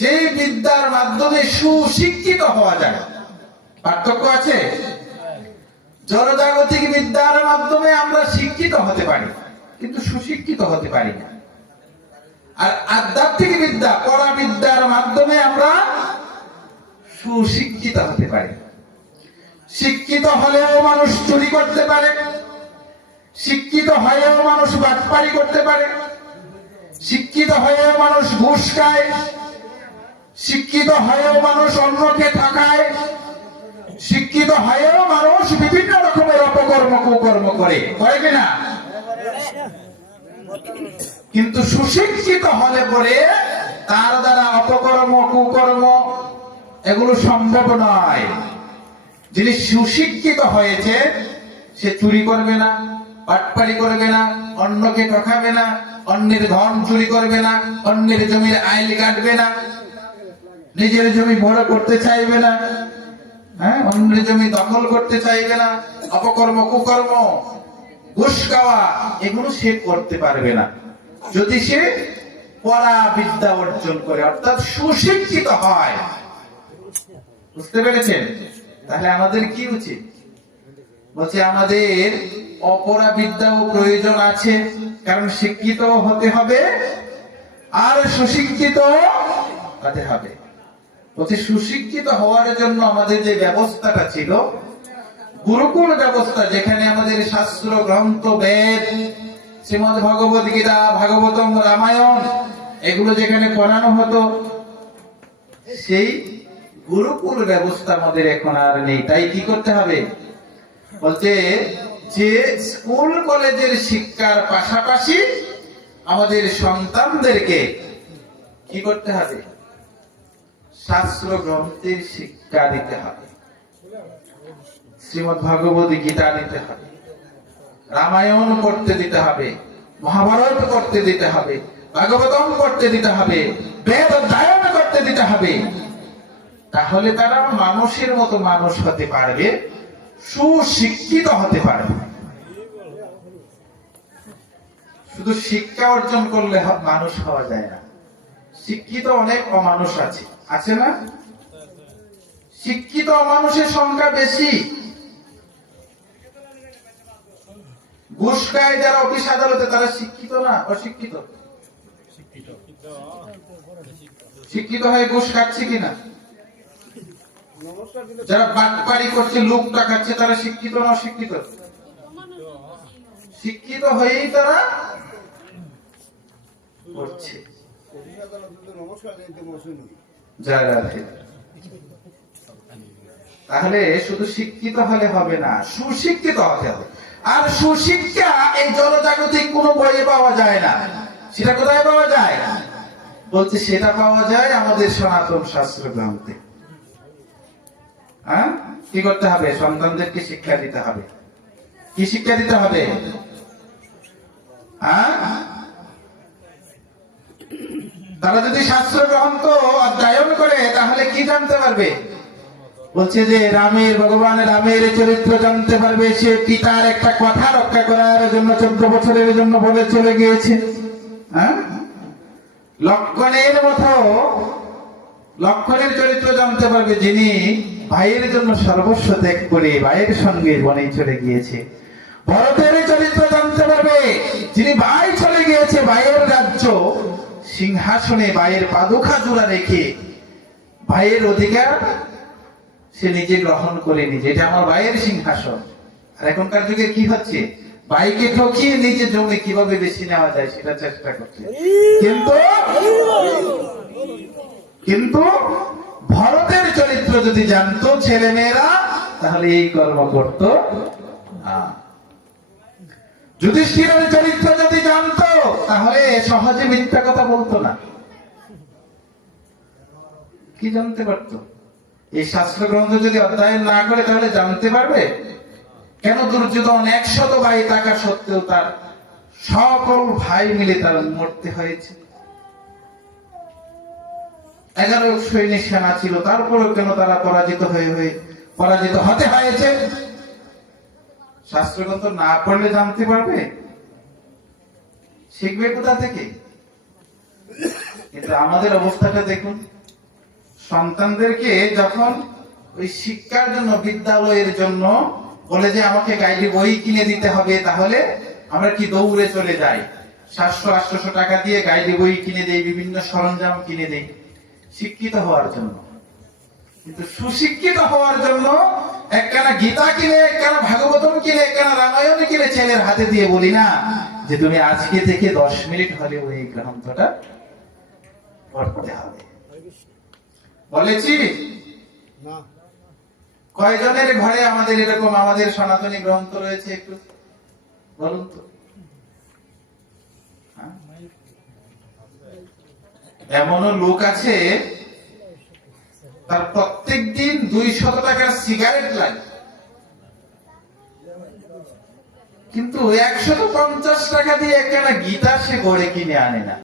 যে বিদ্যার মাধ্যমে সুশিক্ষিত হওয়া যায়। পার্থক্য আছে। জড়জাগতিক বিদ্যার মাধ্যমে আমরা শিক্ষিত হতে পারি, কিন্তু সুশিক্ষিত হতে পারি না। আর আধ্যাত্মিক বিদ্যা, পড়া বিদ্যার মাধ্যমে আমরা সুশিক্ষিত হতে পারি। শিক্ষিত হলেও মানুষ চুরি করতে পারে, শিক্ষিত হয়েও মানুষ বাটপারি করতে পারে, শিক্ষিত হয়েও মানুষ ঘুষ খায়, শিক্ষিত হয়েও মানুষ অন্যকে ঠকায়, শিক্ষিত হয়েও মানুষ বিভিন্ন রকমের অপকর্ম কুকর্ম করে কিনা? কিন্তু সুশিক্ষিত হলে পরে তার দ্বারা অপকর্ম কুকর্ম এগুলো সম্ভব নয়। যিনি সুশিক্ষিত হয়েছে সে চুরি করবে না, বাটপারি করবে না, অন্যকে ঠকাবে না, অন্যের ধন চুরি করবে না, অন্যের জমির আইল কাটবে না, নিজের জমি বড় করতে চাইবে না, অন্যের জমি দখল করতে চাইবে না, অপকর্ম কুকর্ম ঘুষ খাওয়া এগুলো সে করতে পারবে না, যদি সে পড়া বিদ্যা অর্জন করে, অর্থাৎ সুশিক্ষিত হয়। বুঝতে পেরেছেন? তাহলে আমাদের কি উচিত? বলছে আমাদের অপরা বিদ্যাও প্রয়োজন আছে, কারণ শিক্ষিত হতে হবে আর সুশিক্ষিত হতে হবে। বলছে সুশিক্ষিত হওয়ার জন্য আমাদের যে ব্যবস্থাটা ছিল, গুরুকুল ব্যবস্থা, যেখানে আমাদের শাস্ত্র গ্রন্থ বেদ, শ্রীমদ ভগবত গীতা, ভাগবতম, রামায়ণ এগুলো যেখানে পড়ানো হতো, সেই গুরুকুল ব্যবস্থা আমাদের এখন আর নেই। তাই কি করতে হবে? বলতে যে স্কুল কলেজের শিক্ষার পাশাপাশি আমাদের সন্তানদেরকে কি করতে হবে? শাস্ত্র গ্রন্থের শিক্ষা দিতে হবে, শ্রীমদ ভগবত গীতা দিতে হবে, রামায়ণ পড়তে দিতে হবে, মহাভারত পড়তে দিতে হবে, ভাগবতম পড়তে দিতে হবে, বেদ অধ্যয়ন করতে দিতে হবে। তাহলে তারা মানুষের মতো মানুষ হতে পারবে, সুশিক্ষিত হতে পারবে। শুধু শিক্ষা অর্জন করলে মানুষ হওয়া যায় না। শিক্ষিত অনেক অমানুষ আছে, আছে না? শিক্ষিত অমানুষের সংখ্যা বেশি। ঘুষ খায় যারা অফিস আদালতে, তারা শিক্ষিত না অশিক্ষিত? শিক্ষিত হয়ে ঘুষ খাচ্ছে কিনা? যারা বাটপারি করছে, লোক টাকাচ্ছে, তারা শিক্ষিত না অশিক্ষিত? শিক্ষিত হয়েই তারা করছে। তাহলে শুধু শিক্ষিত হলে হবে না, সুশিক্ষিত হতে হবে। আর সুশিক্ষা এই জনজাগতিক কোন বইয়ে পাওয়া যায় না। সেটা কোথায় পাওয়া যায়? বলছে সেটা পাওয়া যায় আমাদের সনাতন শাস্ত্র গ্রন্থে। কি করতে হবে? সন্তানদেরকে শিক্ষা দিতে হবে। কি শিক্ষা দিতে হবে? তারা যদি শাস্ত্র গ্রন্থ অধ্যয়ন করে তাহলে কি জানতে পারবে? বলছে যে ভগবানের রামের চরিত্র জানতে পারবে। সে পিতার একটা কথা রক্ষা করার জন্য 14 বছরের জন্য বলে চলে গিয়েছে। লক্ষণের মতো লক্ষণের চরিত্র জানতে পারবে, যিনি ভাইয়ের জন্য সর্বস্ব ত্যাগ করে ভাইয়ের সঙ্গে বনে চলে গিয়েছে। ভরতের চরিত্র জানতে পারবে, যিনি ভাই চলে গিয়েছে, ভাইয়ের রাজ্য সিংহাসনে ভাইয়ের পাদুকা জোড়া রেখে ভাইয়ের অধিকার সে নিজে গ্রহণ করে নিজে, এটা আমার ভাইয়ের সিংহাসন। আর এখনকার যুগে কি হচ্ছে? ভাইকে ঠকিয়ে নিজে জমি কিভাবে বেশি নেওয়া যায় সেটা চেষ্টা করছে। কিন্তু ভরতের চরিত্র যদি জানতো ছেলে মেয়েরা, তাহলে এই কর্ম করত না। যুধিষ্ঠিরের চরিত্র যদি জানতো, তাহলে সহজে মিথ্যা কথা বলতো না। কি জানতে পারতো? এই শাস্ত্র গ্রন্থ যদি অধ্যয়ন না করে তাহলে জানতে পারবে কেন দুর্যোধন 100 ভাই থাকা সত্ত্বেও তার সকল ভাই মিলে তার মরতে হয়েছে। 11 সৈনিক সেনা ছিল, তারপরেও কেন তারা পরাজিত হতে হয়েছে? শাস্ত্রগ্রন্থ না পড়লে জানতে পারবে? শিখবে কোথা থেকে? কিন্তু আমাদের অবস্থাটা দেখুন, সন্তানদেরকে যখন ওই শিক্ষার জন্য, বিদ্যালয়ের জন্য বলে যে আমাকে গাইড বই কিনে দিতে হবে, তাহলে আমরা কি দৌড়ে চলে যাই, 700-800 টাকা দিয়ে গাইড বই কিনে দেই, বিভিন্ন সরঞ্জাম কিনে দেই শিক্ষিত হওয়ার জন্য। কিন্তু সুশিক্ষিত হওয়ার জন্য একখানা গীতা কিনে, একখানা ভাগবতম কিনে, একখানা রামায়ণ কিনে ছেলের হাতে দিয়ে বলি না যে তুমি আজকে থেকে 10 মিনিট হলে ওই গ্রন্থটা পড়তে হবে। বলেছি না, কয়জনের ঘরে আমাদের এরকম আমাদের সনাতনী গ্রন্থ রয়েছে একটু বলুন তো? হ্যাঁ? এমনও লোক আছে তার প্রত্যেক দিন 200 টাকার সিগারেট লাগে, কিন্তু 150 টাকা দিয়ে একখানা গীতা সে ঘরে কিনে আনে না।